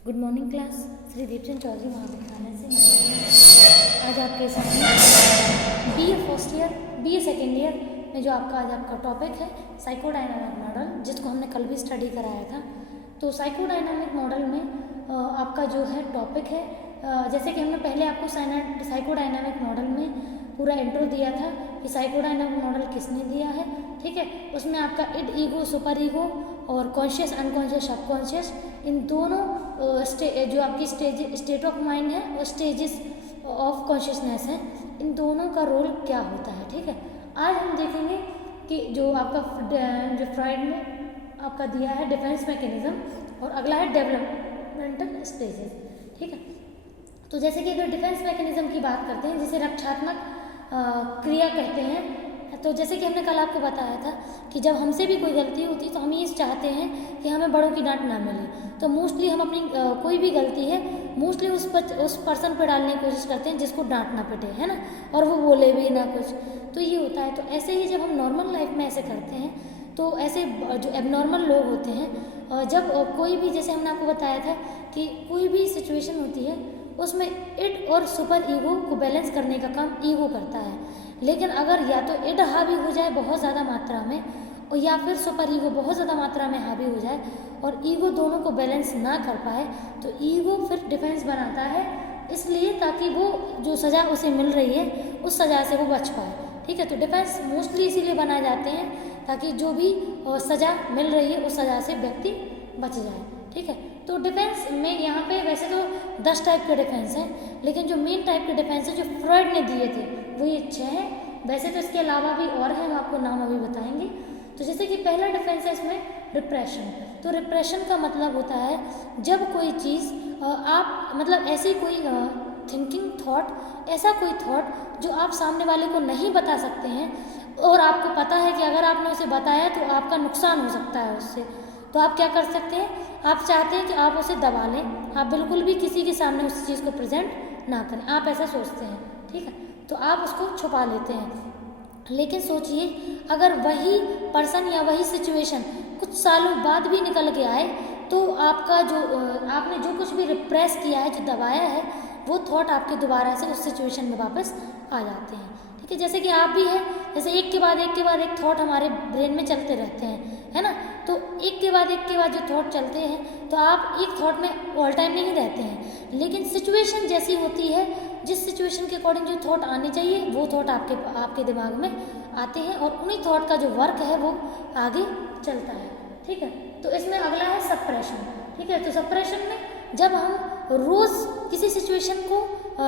Good morning class. Shri Deepchand Chaudhary महाविद्यालय से मैं आज आपके सामने BA first year BA second year में जो आपका टॉपिक है साइकोडायनामिक मॉडल, जिसको हमने कल भी स्टडी कराया था। तो साइकोडायनामिक मॉडल में आपका जो है टॉपिक है, जैसे कि हमने पहले आपको साइकोडायनामिक मॉडल में पूरा इंट्रो दिया था कि साइकोडायनामिक मॉडल किसने दिया है, ठीक है। उसमें आपका इड, ईगो, सुपर ईगो और कॉन्शियस, अनकॉन्शियस, सबकॉन्शियस, इन दोनों जो आपकी स्टेट ऑफ माइंड है और स्टेजेस ऑफ कॉन्शियसनेस है, इन दोनों का रोल क्या होता है, ठीक है। आज हम देखेंगे कि जो आपका जो फ्रॉइड ने आपका दिया है डिफेंस मैकेनिज्म, और अगला है डेवलपमेंटल स्टेजेस, ठीक है। तो जैसे कि अगर डिफेंस मैकेनिज्म की बात करते हैं, जिसे रक्षात्मक क्रिया कहते हैं, तो जैसे कि हमने कल आपको बताया था कि जब हमसे भी कोई गलती होती है तो हम ये चाहते हैं कि हमें बड़ों की डांट ना मिले, तो मोस्टली हम अपनी कोई भी गलती है मोस्टली उस पर्सन पर डालने की कोशिश करते हैं जिसको डांट ना पिटे, है ना, और वो बोले भी ना कुछ, तो ये होता है। तो ऐसे ही जब हम नॉर्मल लाइफ में ऐसे करते हैं, तो ऐसे जो एबनॉर्मल लोग होते हैं, जब कोई भी, जैसे हमने आपको बताया था कि कोई भी सिचुएशन होती है उसमें इड और सुपर ईगो को बैलेंस करने का काम ईगो करता है। लेकिन अगर या तो इड हावी हो जाए बहुत ज़्यादा मात्रा में, और या फिर सुपर ईगो बहुत ज़्यादा मात्रा में हावी हो जाए और ईगो दोनों को बैलेंस ना कर पाए, तो ईगो फिर डिफेंस बनाता है, इसलिए ताकि वो जो सज़ा उसे मिल रही है उस सज़ा से वो बच पाए, ठीक है। तो डिफेंस मोस्टली इसीलिए बनाए जाते हैं ताकि जो भी सज़ा मिल रही है उस सज़ा से व्यक्ति बच जाए, ठीक है। तो डिफेंस में यहाँ पे वैसे तो 10 टाइप के डिफेंस हैं, लेकिन जो मेन टाइप के डिफेंस है जो फ्रॉइड ने दिए थे वो ये 6 हैं। वैसे तो इसके अलावा भी और हैं, हम आपको नाम अभी बताएंगे। तो जैसे कि पहला डिफेंस है इसमें रिप्रेशन। तो रिप्रेशन का मतलब होता है जब कोई चीज़ आप मतलब ऐसी कोई थिंकिंग थॉट, ऐसा कोई थॉट जो आप सामने वाले को नहीं बता सकते हैं और आपको पता है कि अगर आपने उसे बताया तो आपका नुकसान हो सकता है उससे, तो आप क्या कर सकते हैं, आप चाहते हैं कि आप उसे दबा लें, आप बिल्कुल भी किसी के सामने उस चीज़ को प्रेजेंट ना करें, आप ऐसा सोचते हैं, ठीक है, तो आप उसको छुपा लेते हैं। लेकिन सोचिए अगर वही पर्सन या वही सिचुएशन कुछ सालों बाद भी निकल के आए, तो आपका जो आपने जो कुछ भी रिप्रेस किया है, जो दबाया है, वो थॉट आपके दोबारा से उस सिचुएशन में वापस आ जाते हैं, ठीक है। जैसे कि आप भी हैं, जैसे एक के बाद एक थॉट हमारे ब्रेन में चलते रहते हैं, है ना, तो एक के बाद जो थॉट चलते हैं, तो आप एक थॉट में ऑल टाइम नहीं रहते हैं, लेकिन सिचुएशन जैसी होती है, जिस सिचुएशन के अकॉर्डिंग जो थॉट आने चाहिए वो थॉट आपके दिमाग में आते हैं, और उन्हीं थॉट का जो वर्क है वो आगे चलता है, ठीक है। तो इसमें अगला है सप्रेशन, ठीक है। तो सप्रेशन में जब हम रोज़ किसी सिचुएशन को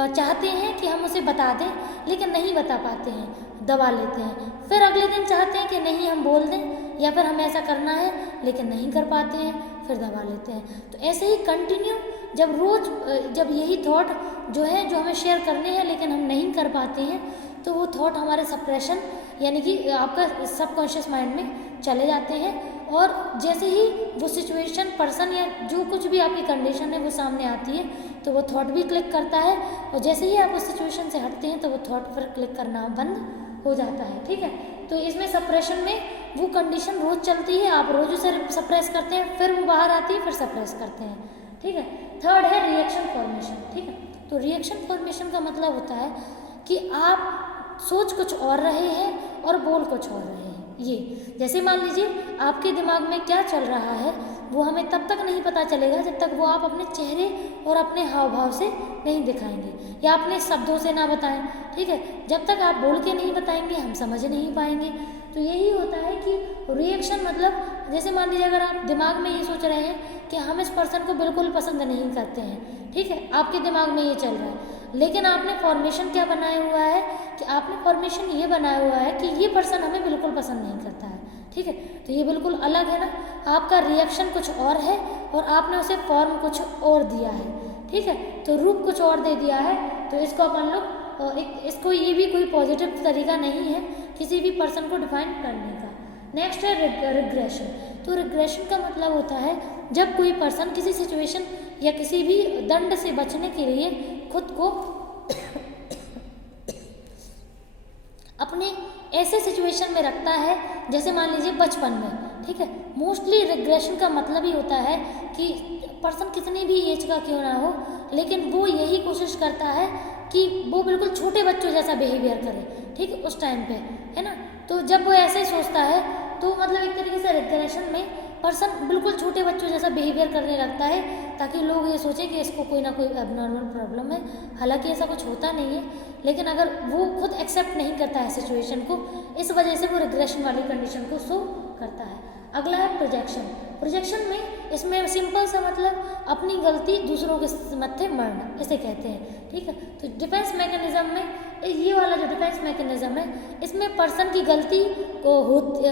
चाहते हैं कि हम उसे बता दें लेकिन नहीं बता पाते हैं, दबा लेते हैं, फिर अगले दिन चाहते हैं कि नहीं हम बोल दें या फिर हमें ऐसा करना है लेकिन नहीं कर पाते हैं, फिर दबा लेते हैं। तो ऐसे ही कंटिन्यू जब यही थॉट जो है जो हमें शेयर करने हैं लेकिन हम नहीं कर पाते हैं, तो वो थॉट हमारे सप्रेशन यानी कि आपका सबकॉन्शियस माइंड में चले जाते हैं, और जैसे ही वो सिचुएशन, पर्सन या जो कुछ भी आपकी कंडीशन है वो सामने आती है, तो वो थॉट भी क्लिक करता है, और जैसे ही आप उस सिचुएशन से हटते हैं तो वो थॉट फिर क्लिक करना बंद हो जाता है, ठीक है। तो इसमें सप्रेशन में वो कंडीशन रोज़ चलती है, आप रोज़ उसे सप्रेस करते हैं, फिर वो बाहर आती है, फिर सप्रेस करते हैं, ठीक है। थर्ड है रिएक्शन फॉर्मेशन, ठीक है। तो रिएक्शन फॉर्मेशन का मतलब होता है कि आप सोच कुछ और रहे हैं और बोल कुछ और रहे हैं। ये जैसे मान लीजिए आपके दिमाग में क्या चल रहा है वो हमें तब तक नहीं पता चलेगा जब तक वो आप अपने चेहरे और अपने हाव भाव से नहीं दिखाएंगे या अपने शब्दों से ना बताएं, ठीक है। जब तक आप बोल के नहीं बताएंगे हम समझ नहीं पाएंगे। तो यही होता है कि रिएक्शन मतलब, जैसे मान लीजिए अगर आप दिमाग में ये सोच रहे हैं कि हम इस पर्सन को बिल्कुल पसंद नहीं करते हैं, ठीक है, आपके दिमाग में ये चल रहा है, लेकिन आपने फॉर्मेशन क्या बनाया हुआ है कि आपने फॉर्मेशन ये बनाया हुआ है कि ये पर्सन हमें बिल्कुल पसंद नहीं करता है, ठीक है। तो ये बिल्कुल अलग है ना, आपका रिएक्शन कुछ और है और आपने उसे फॉर्म कुछ और दिया है, ठीक है, तो रूप कुछ और दे दिया है। तो इसको अपन लोग इसको ये भी कोई पॉजिटिव तरीका नहीं है किसी भी पर्सन को डिफाइन करने का। नेक्स्ट है रिग्रेशन। तो रिग्रेशन का मतलब होता है जब कोई पर्सन किसी सिचुएशन या किसी भी दंड से बचने के लिए खुद को अपने ऐसे सिचुएशन में रखता है, जैसे मान लीजिए बचपन में, ठीक है। मोस्टली रिग्रेशन का मतलब ही होता है कि पर्सन कितनी भी एज का क्यों ना हो, लेकिन वो यही कोशिश करता है कि वो बिल्कुल छोटे बच्चों जैसा बिहेवियर करे, ठीक है, उस टाइम पे, है ना। तो जब वो ऐसे ही सोचता है तो मतलब एक तरीके से रिग्रेशन में पर्सन बिल्कुल छोटे बच्चों जैसा बिहेवियर करने लगता है, ताकि लोग ये सोचें कि इसको कोई ना कोई एबनॉर्मल प्रॉब्लम है। हालांकि ऐसा कुछ होता नहीं है, लेकिन अगर वो खुद एक्सेप्ट नहीं करता है सिचुएशन को, इस वजह से वो रिग्रेशन वाली कंडीशन को शो करता है। अगला है प्रोजेक्शन। प्रोजेक्शन में इसमें सिंपल सा मतलब अपनी गलती दूसरों के मत्थे मरना, इसे कहते हैं, ठीक है। तो डिफेंस मैकेनिज्म में ये वाला जो डिफेंस मैकेनिज्म है, इसमें पर्सन की गलती को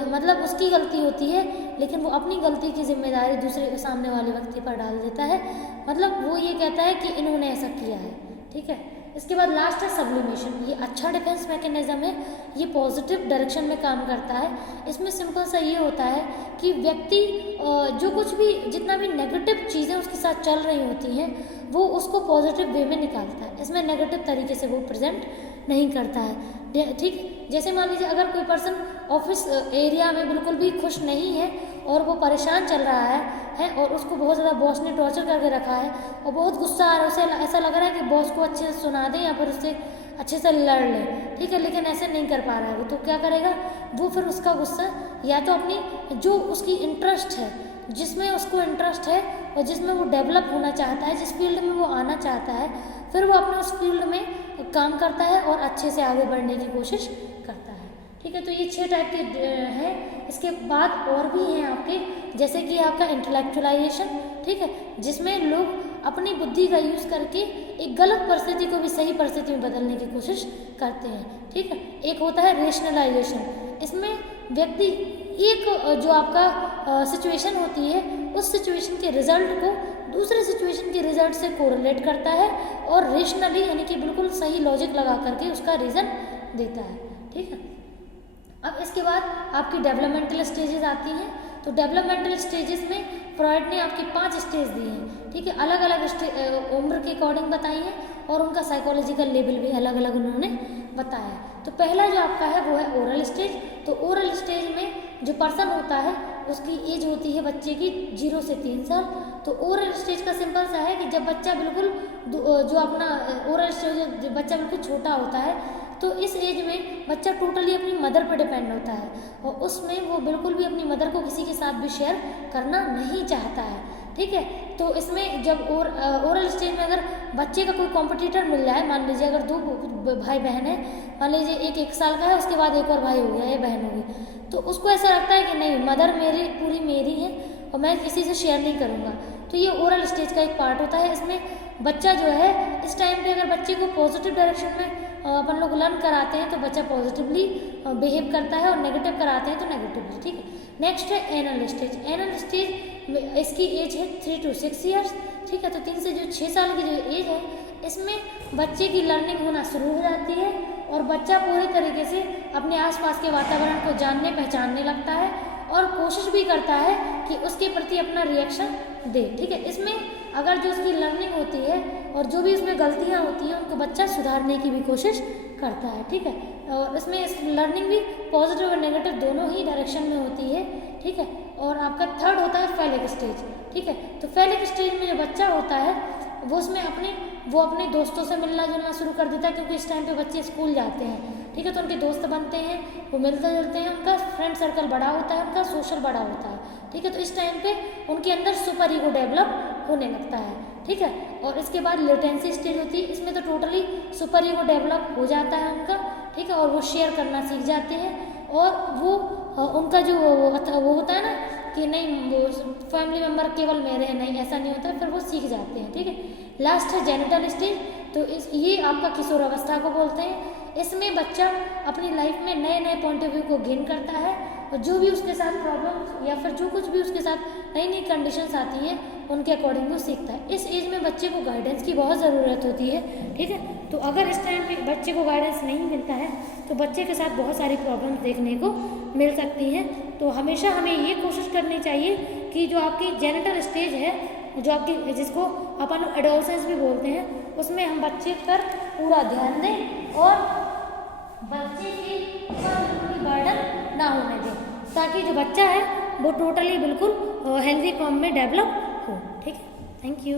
मतलब उसकी गलती होती है, लेकिन वो अपनी गलती की जिम्मेदारी दूसरे सामने वाले व्यक्ति पर डाल देता है। मतलब वो ये कहता है कि इन्होंने ऐसा किया है, ठीक है। इसके बाद लास्ट है सब्लिमेशन। ये अच्छा डिफेंस मैकेनिज्म है, ये पॉजिटिव डायरेक्शन में काम करता है। इसमें सिंपल सा ये होता है कि व्यक्ति जो कुछ भी जितना भी नेगेटिव चीज़ें उसके साथ चल रही होती हैं, वो उसको पॉजिटिव वे में निकालता है। इसमें नेगेटिव तरीके से वो प्रेजेंट नहीं करता है, ठीक। जैसे मान लीजिए अगर कोई पर्सन ऑफिस एरिया में बिल्कुल भी खुश नहीं है और वो परेशान चल रहा है और उसको बहुत ज़्यादा बॉस ने टॉर्चर करके रखा है और बहुत गुस्सा आ रहा है, उसे ऐसा लग रहा है कि बॉस को अच्छे से सुना दें या फिर उससे अच्छे से लड़ ले, ठीक है, लेकिन ऐसे नहीं कर पा रहा है वो, तो क्या करेगा वो, फिर उसका गुस्सा या तो अपनी जो उसकी इंटरेस्ट है, जिसमें उसको इंटरेस्ट है और जिसमें वो डेवलप होना चाहता है, जिस फील्ड में वो आना चाहता है, फिर वो अपने उस फील्ड में काम करता है और अच्छे से आगे बढ़ने की कोशिश करता है, ठीक है। तो ये 6 टाइप के हैं। इसके बाद और भी हैं आपके, जैसे कि आपका इंटेलेक्चुअलाइजेशन, ठीक है, जिसमें लोग अपनी बुद्धि का यूज़ करके एक गलत परिस्थिति को भी सही परिस्थिति में बदलने की कोशिश करते हैं, ठीक है। एक होता है रेशनलाइजेशन। इसमें व्यक्ति एक जो आपका सिचुएशन होती है, उस सिचुएशन के रिजल्ट को दूसरे सिचुएशन के रिजल्ट से कोरिलेट करता है और रेशनली यानी कि बिल्कुल सही लॉजिक लगा करके उसका रीज़न देता है, ठीक है। अब इसके बाद आपकी डेवलपमेंटल स्टेजेस आती हैं। तो डेवलपमेंटल स्टेजेस में फ्रॉइड ने आपकी 5 स्टेज दी हैं, ठीक है, अलग अलग उम्र के अकॉर्डिंग बताई हैं और उनका साइकोलॉजिकल लेवल भी अलग अलग उन्होंने बताया। तो पहला जो आपका है वो है ओरल स्टेज। तो ओरल स्टेज में जो पर्सन होता है उसकी एज होती है बच्चे की 0 से 3 साल। तो ओरल स्टेज का सिंपल सा है कि जब बच्चा बिल्कुल जो अपना ओरल स्टेज जब बच्चा बिल्कुल छोटा होता है, तो इस एज में बच्चा टोटली अपनी मदर पर डिपेंड होता है और उसमें वो बिल्कुल भी अपनी मदर को किसी के साथ भी शेयर करना नहीं चाहता है, ठीक है। तो इसमें जब ओरल स्टेज में अगर बच्चे का कोई कॉम्पिटिटर मिल जाए, मान लीजिए अगर 2 भाई बहन है, मान लीजिए एक 1 साल का है, उसके बाद एक और भाई हो गया या बहन होगी, तो उसको ऐसा लगता है कि नहीं, मदर पूरी मेरी है और मैं किसी से शेयर नहीं करूँगा। तो ये ओरल स्टेज का एक पार्ट होता है। इसमें बच्चा जो है इस टाइम पे अगर बच्चे को पॉजिटिव डायरेक्शन में अपन लोग लर्न कराते हैं तो बच्चा पॉजिटिवली बिहेव करता है और नेगेटिव कराते हैं तो नेगेटिवली, ठीक है। नेक्स्ट है एनल स्टेज। एनल स्टेज इसकी एज है 3 to 6 ईयर्स, ठीक है। तो 3 से जो 6 साल की जो एज है, इसमें बच्चे की लर्निंग होना शुरू हो जाती है और बच्चा पूरी तरीके से अपने आसपास के वातावरण को जानने पहचानने लगता है और कोशिश भी करता है कि उसके प्रति अपना रिएक्शन दे, ठीक है। इसमें अगर जो उसकी लर्निंग होती है और जो भी उसमें गलतियाँ होती हैं उनको बच्चा सुधारने की भी कोशिश करता है, ठीक है। और इसमें लर्निंग भी पॉजिटिव और नेगेटिव दोनों ही डायरेक्शन में होती है, ठीक है। और आपका थर्ड होता है फैलिक स्टेज, ठीक है। तो फैलिक स्टेज में जो बच्चा होता है वो उसमें अपने दोस्तों से मिलना जुलना शुरू कर देता है, क्योंकि इस टाइम पे बच्चे स्कूल जाते हैं, ठीक है। तो उनके दोस्त बनते हैं, वो मिलते जुलते हैं, उनका फ्रेंड सर्कल बड़ा होता है, उनका सोशल बड़ा होता है, ठीक है। तो इस टाइम पे उनके अंदर सुपर ईगो डेवलप होने लगता है, ठीक है। और इसके बाद लेटेंसी स्टेज होती है। इसमें तो टोटली सुपर ईगो डेवलप हो जाता है उनका, ठीक है। और वो शेयर करना सीख जाते हैं और वो उनका जो वो होता है ना कि नहीं वो फैमिली मेम्बर केवल मेरे हैं, नहीं ऐसा नहीं होता, फिर वो सीख जाते हैं, ठीक है। लास्ट है जेनिटल स्टेज। तो ये आपका किशोर अवस्था को बोलते हैं। इसमें बच्चा अपनी लाइफ में नए नए पॉइंट ऑफ व्यू को गेन करता है और जो भी उसके साथ प्रॉब्लम या फिर जो कुछ भी उसके साथ नई नई कंडीशंस आती हैं उनके अकॉर्डिंग वो सीखता है। इस एज में बच्चे को गाइडेंस की बहुत ज़रूरत होती है, ठीक है। तो अगर इस टाइम में बच्चे को गाइडेंस नहीं मिलता है तो बच्चे के साथ बहुत सारी प्रॉब्लम्स देखने को मिल सकती हैं। तो हमेशा हमें ये कोशिश करनी चाहिए कि जो आपकी जेनिटल स्टेज है, जो आपकी जिसको अपन एडोलसेंस भी बोलते हैं, उसमें हम बच्चे पर पूरा ध्यान दें और बच्चे के ऊपर बर्डन ना होने दें, ताकि जो बच्चा है वो टोटली बिल्कुल हेल्दी फॉर्म में डेवलप हो, ठीक है। Thank you.